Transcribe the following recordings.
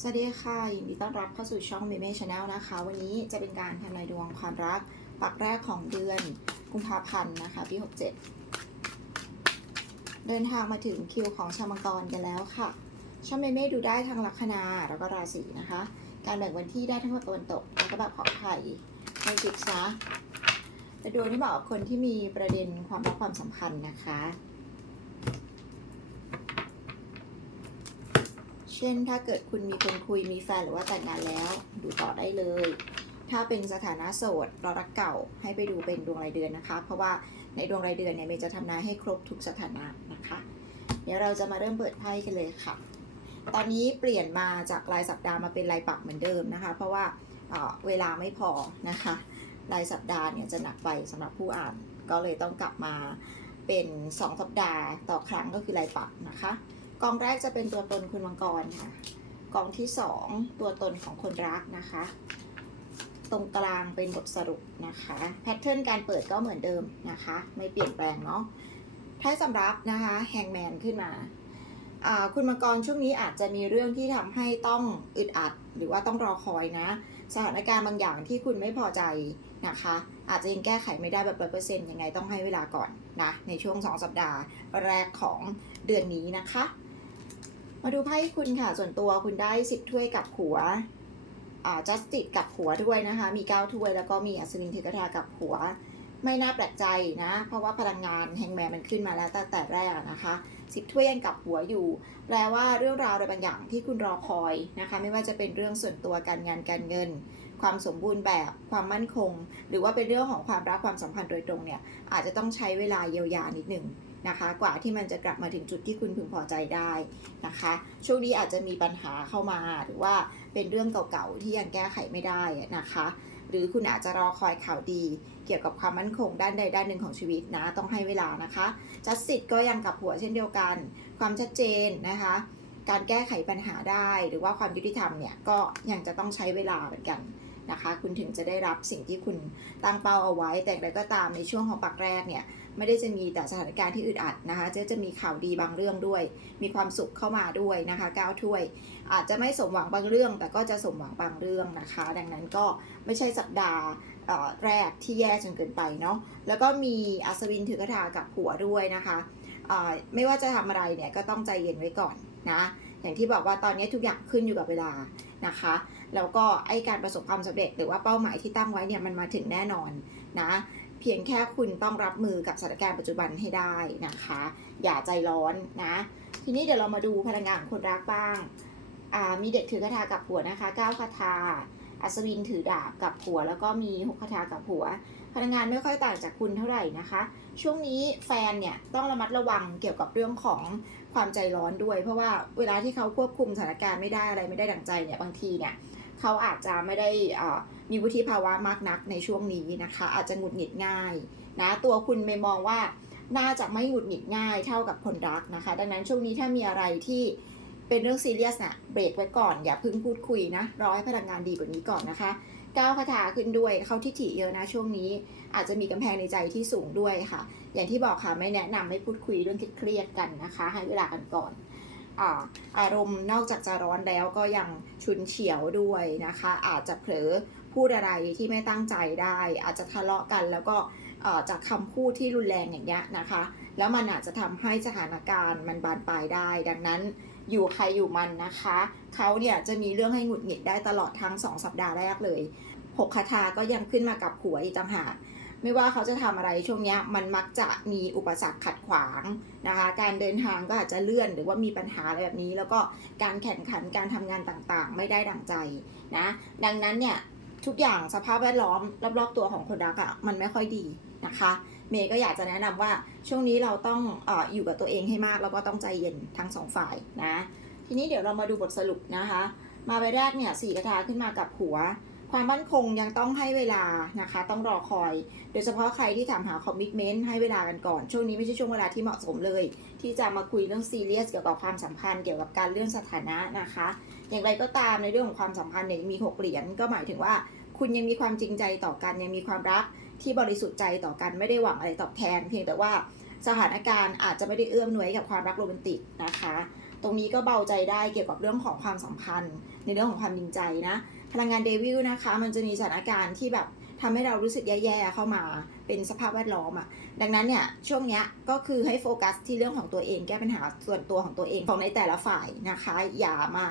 สวัสดีค่ะยินดีต้อนรับเข้าสู่ช่องเมเม่ชาแนลนะคะ วันนี้จะเป็นการทำนายดวงความรักปักแรกของเดือนกุมภาพันธ์นะคะปี 67 เดินทางมาถึงคิวของชาวมังกรกันแล้วค่ะ ช่องเมเม่ดูได้ทั้งลัคนาแล้วก็ราศีนะคะ การแบ่งวันที่ได้ทั้งแบบตะวันตกแล้วก็แบบขอไข่ในจิตนะไปดูที่เหมาะกับคนที่มีประเด็นความรักความสัมพันธ์นะคะ ช่น ถ้าเกิดคุณมีคนคุยมีแฟนหรือว่าแต่งงานแล้ว ดูต่อได้เลย ถ้าเป็นสถานะโสดรอรักเก่าให้ไปดูเป็นดวงรายเดือนนะคะ เพราะว่าในดวงรายเดือนเนี่ยเมย์จะทำนายให้ครบทุกสถานะนะคะ เดี๋ยวเราจะมาเริ่มเปิดไพ่กันเลยค่ะ ตอนนี้เปลี่ยนมาจากรายสัปดาห์มาเป็นรายปักเหมือนเดิมนะคะ เพราะว่าเออเวลาไม่พอนะคะรายสัปดาห์เนี่ยจะหนักไปสำหรับผู้อ่านก็เลยต้องกลับมาเป็น 2 สัปดาห์ต่อครั้งก็คือรายปักนะคะ กองแรกจะเป็นตัวตนคุณมังกรค่ะ กองที่2ตัวตนของคนรักนะคะ ตรงกลางเป็นบทสรุปนะคะ แพทเทิร์นการเปิดก็เหมือนเดิมนะคะ ไม่เปลี่ยนแปลงเนาะท้ายสำรับนะคะแฮงแมนขึ้นมาคุณมังกรช่วงนี้อาจจะมีเรื่องที่ทำให้ต้องอึดอัด หรือว่าต้องรอคอยนะ สถานการณ์บางอย่างที่คุณไม่พอใจนะคะ อาจจะยังแก้ไขไม่ได้แบบร้อยเปอร์เซ็นต์ยังไงต้องให้เวลาก่อนนะ ในช่วง 2 สัปดาห์แรกของเดือนนี้นะคะ มาดูไพ่คุณค่ะ ส่วนตัวคุณได้สิบถ้วยกับหัวอ่าจัสติดกับหัวด้วยนะคะ มีเก้าถ้วยแล้วก็มีอัศวินถือกระทากับหัว ไม่น่าแปลกใจนะ เพราะว่าพลังงานแหงแมนมันขึ้นมาแล้วตั้งแต่แรกนะคะสิบถ้วยยังกับหัวอยู่ แปลว่าเรื่องราวอะไรบางอย่างที่คุณรอคอยนะคะ ไม่ว่าจะเป็นเรื่องส่วนตัวการงานการเงิน ความสมบูรณ์แบบความมั่นคง หรือว่าเป็นเรื่องของความรักความสัมพันธ์โดยตรงเนี่ยอาจจะต้องใช้เวลาเยียวยานิดหนึ่งนะคะกว่าที่มันจะกลับมาถึงจุดที่คุณพึงพอใจได้นะคะ ช่วงนี้อาจจะมีปัญหาเข้ามาหรือว่าเป็นเรื่องเก่าๆที่ยังแก้ไขไม่ได้นะคะ หรือคุณอาจจะรอคอยข่าวดี เกี่ยวกับความมั่นคงด้านใดด้านหนึ่งของชีวิตนะต้องให้เวลานะคะจัดสิทธิ์ก็ยังกับหัวเช่นเดียวกัน ความชัดเจนนะคะ การแก้ไขปัญหาได้หรือว่าความยุติธรรมเนี่ยก็ยังจะต้องใช้เวลาเหมือนกัน นะคะ คุณถึงจะได้รับสิ่งที่คุณตั้งเป้าเอาไว้ แต่อย่างไรก็ตามในช่วงของปักแรกเนี่ยไม่ได้จะมีแต่สถานการณ์ที่อึดอัดนะคะจะจะมีข่าวดีบางเรื่องด้วย มีความสุขเข้ามาด้วยนะคะก้าวถ้วย อาจจะไม่สมหวังบางเรื่อง แต่ก็จะสมหวังบางเรื่องนะคะ ดังนั้นก็ไม่ใช่สัปดาห์แรกที่แย่จนเกินไปเนาะแล้วก็มีอัศวินถือกระทากับหัวด้วยนะคะไม่ว่าจะทำอะไรเนี่ยก็ต้องใจเย็นไว้ก่อนนะอย่างที่บอกว่าตอนนี้ทุกอย่างขึ้นอยู่กับเวลานะคะ แล้วก็ไอการประสบความสำเร็จ หรือว่าเป้าหมายที่ตั้งไว้เนี่ยมันมาถึงแน่นอนนะเพียงแค่คุณต้องรับมือกับสถานการณ์ปัจจุบันให้ได้นะคะ อย่าใจร้อนนะ ทีนี้เดี๋ยวเรามาดูพลังงานของคนรักบ้างอ่ามีเด็กถือคาถากับหัวนะคะ9คาถาอัศวินถือดาบกับหัว แล้วก็มี6คาถากับหัวพลังงานไม่ค่อยต่างจากคุณเท่าไหร่นะคะ ช่วงนี้แฟนเนี่ยต้องระมัดระวังเกี่ยวกับเรื่องของความใจร้อนด้วย เพราะว่าเวลาที่เขาควบคุมสถานการณ์ไม่ได้อะไรไม่ได้ดังใจเนี่ยบางทีเนี่ย เขาอาจจะไม่ได้มีวุฒิภาวะมากนักในช่วงนี้นะคะ อาจจะหงุดหงิดง่ายนะตัวคุณไม่มองว่าน่าจะไม่หงุดหงิดง่ายเท่ากับคนรักนะคะ ดังนั้นช่วงนี้ถ้ามีอะไรที่เป็นเรื่องซีเรียสนะเบรกไว้ก่อน อย่าเพิ่งพูดคุยนะรอให้พลังงานดีกว่านี้ก่อนนะคะก้าวคาถาขึ้นด้วยเขาทิฐิเยอะนะช่วงนี้ อาจจะมีกำแพงในใจที่สูงด้วยค่ะ อย่างที่บอกค่ะไม่แนะนำให้พูดคุยเรื่องเครียดกันนะคะ ให้เวลากันก่อน อารมณ์นอกจากจะร้อนแล้วก็ยังชุนเฉียวด้วยนะคะ อาจจะเผลอพูดอะไรที่ไม่ตั้งใจได้ อาจจะทะเลาะกันแล้วก็จากคำพูดที่รุนแรงอย่างเงี้ยนะคะ แล้วมันอาจจะทำให้สถานการณ์มันบานปลายได้ ดังนั้นอยู่ใครอยู่มันนะคะ เขาเนี่ยจะมีเรื่องให้หงุดหงิดได้ตลอดทั้ง 2 สัปดาห์แรกเลยหกคาถาก็ยังขึ้นมากับหัวอีกต่างหาก ไม่ว่าเขาจะทำอะไรช่วงนี้มันมักจะมีอุปสรรคขัดขวางนะคะ การเดินทางก็อาจจะเลื่อนหรือว่ามีปัญหาอะไรแบบนี้ แล้วก็การแข่งขันการทำงานต่างๆ ไม่ได้ดั่งใจนะดังนั้นเนี่ยทุกอย่างสภาพแวดล้อมรอบๆตัวของคนรักอะ่ะมันไม่ค่อยดีนะคะเมย์ก็อยากจะแนะนำว่าช่วงนี้เราต้องเอออยู่กับตัวเองให้มากแล้วก็ต้องใจเย็นทั้งสองฝ่ายนะทีนี้เดี๋ยวเรามาดูบทสรุปนะคะ มาใบแรกเนี่ยสี่กระทาขึ้นมากับหัว ความมั่นคงยังต้องให้เวลานะคะ ต้องรอคอย โดยเฉพาะใครที่ถามหาคอมมิชเมนต์ให้เวลากันก่อน ช่วงนี้ไม่ใช่ช่วงเวลาที่เหมาะสมเลย ที่จะมาคุยเรื่องซีเรียสเกี่ยวกับความสัมพันธ์เกี่ยวกับการเลื่อนสถานะนะคะ อย่างไรก็ตามในเรื่องของความสัมพันธ์เนี่ยมีหกเหรียญก็หมายถึงว่า คุณยังมีความจริงใจต่อกันยังมีความรักที่บริสุทธิ์ใจต่อกันไม่ได้หวังอะไรตอบแทน เพียงแต่ว่าสถานการณ์อาจจะไม่ได้เอื้อมหน่วยกับความรักโรแมนติกนะคะ ตรงนี้ก็เบาใจได้เกี่ยวกับเรื่องของความสัมพันธ์ ในเรื่องของความจริงใจนะ พลังงานเดวิลนะคะ มันจะมีสถานการณ์ที่แบบทำให้เรารู้สึกแย่ๆเข้ามาเป็นสภาพแวดล้อมอะ่ะ ดังนั้นเนี่ยช่วงเนี้ยก็คือให้โฟกัสที่เรื่องของตัวเองแก้ปัญหาส่วนตัวของตัวเองของในแต่ละฝ่ายนะคะ อย่ามา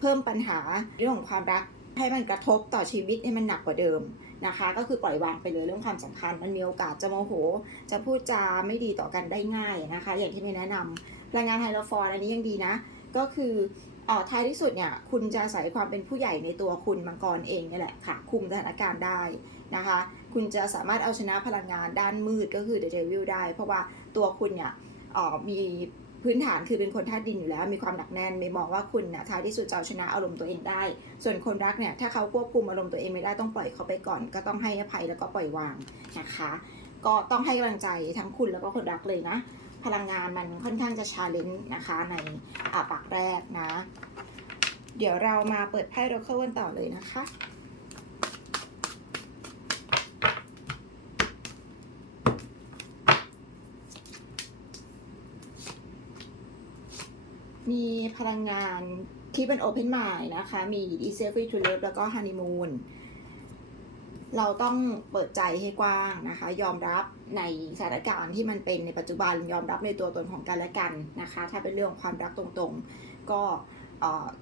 เพิ่มปัญหาเรื่องของความรักให้มันกระทบต่อชีวิตให้มันหนักกว่าเดิมนะคะ ก็คือปล่อยวางไปเลยเรื่องความสัมพันธ์มันมีโอกาสจะโมโห จะพูดจาไม่ดีต่อกันได้ง่ายนะคะ อย่างที่ไม่แนะนำ พลังงานไฮโลฟอร์อันนี้ยังดีนะ ก็คืออ่อท้ายที่สุดเนี่ย คุณจะอาศัยความเป็นผู้ใหญ่ในตัวคุณมังกรเองนี่แหละค่ะ คุมสถานการณ์ได้นะคะ คุณจะสามารถเอาชนะพลังงานด้านมืดก็คือเดเ e วิลได้ เพราะว่าตัวคุณเนี่ยอ่อมีพื้นฐานคือเป็นคนธาตุดินอยู่แล้ว มีความหนักแน่นไม่มองว่าคุณนะท้ายที่สุดจะเอาชนะอารมณ์ตัวเองได้ ส่วนคนรักเนี่ยถ้าเขาควบคุมอารมณ์ตัวเองไม่ได้ต้องปล่อยเขาไปก่อน ก็ต้องให้อภัยแล้วก็ปล่อยวางนะคะ ก็ต้องให้กำลังใจทั้งคุณแล้วก็คนรักเลยนะ พลังงานมันค่อนข้างจะชาเลนจ์นะคะในปากแรกนะ เดี๋ยวเรามาเปิดไพ่โรเคิลกันต่อเลยนะคะมีพลังงานที่เป็น Open Mind นะคะ มี e s a f e to Love แล้วก็ Honeymoon เราต้องเปิดใจให้กว้างนะคะ ยอมรับในสถานการณ์ที่มันเป็นในปัจจุบันยอมรับในตัวตนของกันและกันนะคะ ถ้าเป็นเรื่องความรักตรงๆ ก็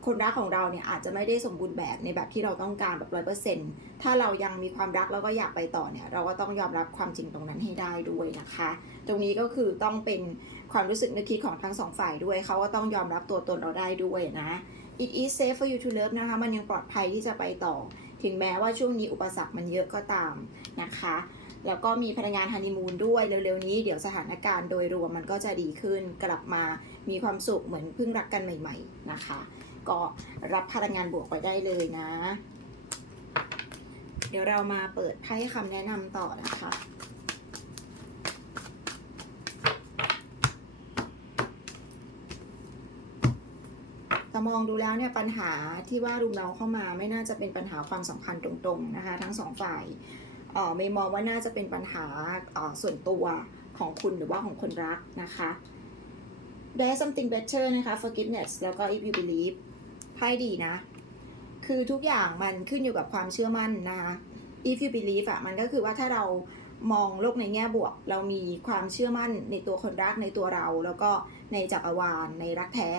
คนรักของเราเนี่ยอาจจะไม่ได้สมบูรณ์แบบในแบบที่เราต้องการแบบร้อยเปอร์เซ็นต์ถ้าเรายังมีความรักแล้วก็อยากไปต่อเนี่ย เราก็ต้องยอมรับความจริงตรงนั้นให้ได้ด้วยนะคะ ตรงนี้ก็คือต้องเป็นความรู้สึกนึกคิดของทั้งสองฝ่ายด้วยเขาก็ต้องยอมรับตัวตนเราได้ด้วยนะ it is safe for you to love นะคะ มันยังปลอดภัยที่จะไปต่อ ถึงแม้ว่าช่วงนี้อุปสรรคมันเยอะก็ตามนะคะ แล้วก็มีพลังงานฮันนีมูนด้วยเร็วๆนี้ เดี๋ยวสถานการณ์โดยรวมมันก็จะดีขึ้นกลับมามีความสุขเหมือนเพิ่งรักกันใหม่ ๆนะคะ ก็รับพลังงานบวกไปได้เลยนะ เดี๋ยวเรามาเปิดไพ่คำแนะนำต่อนะคะ มองดูแล้วเนี่ยปัญหาที่ว่ารุมเราเข้ามาไม่น่าจะเป็นปัญหาความสัมพันธ์ตรงๆนะคะทั้งสองฝ่ายเอ่อไม่มองว่าน่าจะเป็นปัญหาเออส่วนตัวของคุณหรือว่าของคนรักนะคะ There's something better นะคะ forgiveness แล้วก็ if you believe ไพ่ดีนะ คือทุกอย่างมันขึ้นอยู่กับความเชื่อมั่นนะคะ if you believe อะมันก็คือว่าถ้าเรามองโลกในแง่บวก เรามีความเชื่อมั่นในตัวคนรักในตัวเรา แล้วก็ในจักรวาลในรักแท้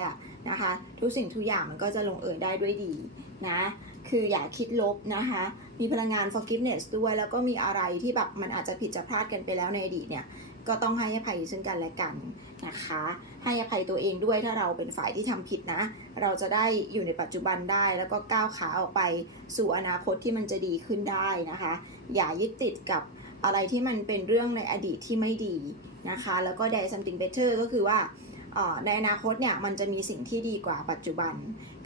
นะคะ ทุกสิ่งทุกอย่างมันก็จะลงเอยได้ด้วยดีนะคืออย่าคิดลบนะคะ มีพลังงาน forgiveness ด้วย แล้วก็มีอะไรที่แบบมันอาจจะผิดจะพลาดกันไปแล้วในอดีตเนี่ย ก็ต้องให้อภัยซึ่งกันและกันนะคะ ให้อภัยตัวเองด้วยถ้าเราเป็นฝ่ายที่ทำผิดนะ เราจะได้อยู่ในปัจจุบันได้ แล้วก็ก้าวขาออกไปสู่อนาคตที่มันจะดีขึ้นได้นะคะ อย่ายึดติดกับอะไรที่มันเป็นเรื่องในอดีตที่ไม่ดีนะคะ แล้วก็ there is something better ก็คือว่า ในอนาคตเนี่ยมันจะมีสิ่งที่ดีกว่าปัจจุบัน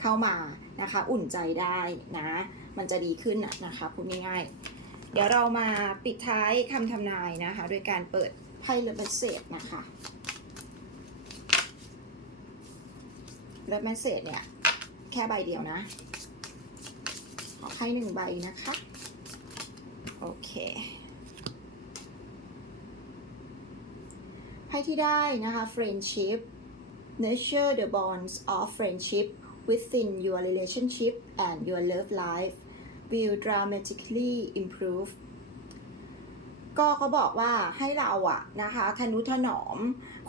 เข้ามานะคะ อุ่นใจได้นะ มันจะดีขึ้นนะนะคะพูดง่ายๆเดี๋ยวเรามาปิดท้ายคำทำนายนะคะ โดยการเปิดไพ่เลเมสเซจนะคะเลเมสเซจเนี่ย แค่ใบเดียวนะ ขอไพ่หนึ่งใบนะคะ โอเคไพ่ที่ได้นะคะ friendship nurture the bonds of friendship within your relationship and your love life will dramatically improve ก็เขาบอกว่าให้เราอะนะคะทนุถนอม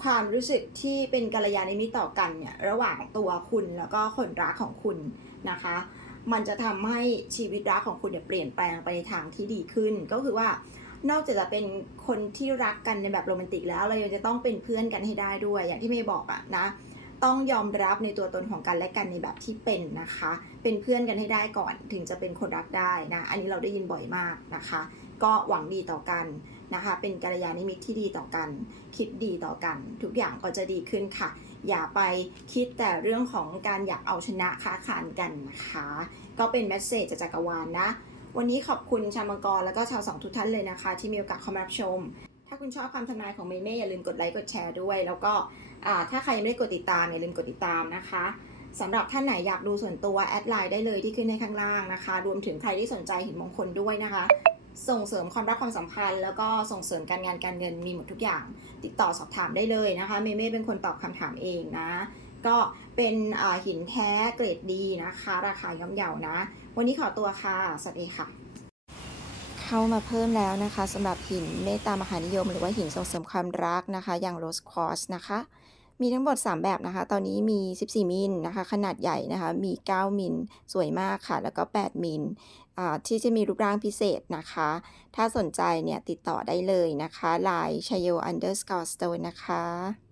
ความรู้สึกที่เป็นกัลยาณมิตรต่อกันเนี่ยระหว่างตัวคุณแล้วก็คนรักของคุณนะคะ มันจะทำให้ชีวิตรักของคุณเนี่ยเปลี่ยนแปลงไปในทางที่ดีขึ้น ก็คือว่า นอกจากจะเป็นคนที่รักกันในแบบโรแมนติกแล้วเรายังจะต้องเป็นเพื่อนกันให้ได้ด้วย อย่างที่เมย์บอกอะนะ ต้องยอมรับในตัวตนของกันและกันในแบบที่เป็นนะคะ เป็นเพื่อนกันให้ได้ก่อนถึงจะเป็นคนรักได้นะ อันนี้เราได้ยินบ่อยมากนะคะ ก็หวังดีต่อกันนะคะ เป็นกัลยาณมิตรที่ดีต่อกัน คิดดีต่อกัน ทุกอย่างก็จะดีขึ้นค่ะ อย่าไปคิดแต่เรื่องของการอยากเอาชนะค้าขานกันนะคะ ก็เป็นแมสเซจจากจักรวาลนะ วันนี้ขอบคุณชาวมังกรแล้วก็ชาวสองทุกท่านเลยนะคะ ที่มีโอกาสเข้ามารับชม ถ้าคุณชอบคำทำนายของเมเม่อย่าลืมกดไลค์กดแชร์ด้วย แล้วก็ถ้าใครยังไม่ได้กดติดตามอย่าลืมกดติดตามนะคะสำหรับท่านไหนอยากดูส่วนตัวแอดไลน์ได้เลยที่ขึ้นในข้างล่างนะคะ รวมถึงใครที่สนใจหินมงคลด้วยนะคะ ส่งเสริมความรักความสัมพันธ์ แล้วก็ส่งเสริมการงานการเงินมีหมดทุกอย่าง ติดต่อสอบถามได้เลยนะคะ เมเม่เป็นคนตอบคำถามเองนะ ก็เป็นหินแท้เกรดดีนะคะ ราคาย่อมเยานะ วันนี้ขอตัวค่ะ สวัสดีค่ะ เข้ามาเพิ่มแล้วนะคะสำหรับหินเมตตามหานิยม หรือว่าหินส่งเสริมความรักนะคะ อย่างโรสคอสนะคะ มีทั้งหมด 3 แบบนะคะ ตอนนี้มี 14 มิลนะคะ ขนาดใหญ่นะคะ มี 9 มิลสวยมากค่ะ แล้วก็ 8 มิลที่จะมีรูปร่างพิเศษนะคะ ถ้าสนใจเนี่ยติดต่อได้เลยนะคะ Line ช a y o underscore store นะคะ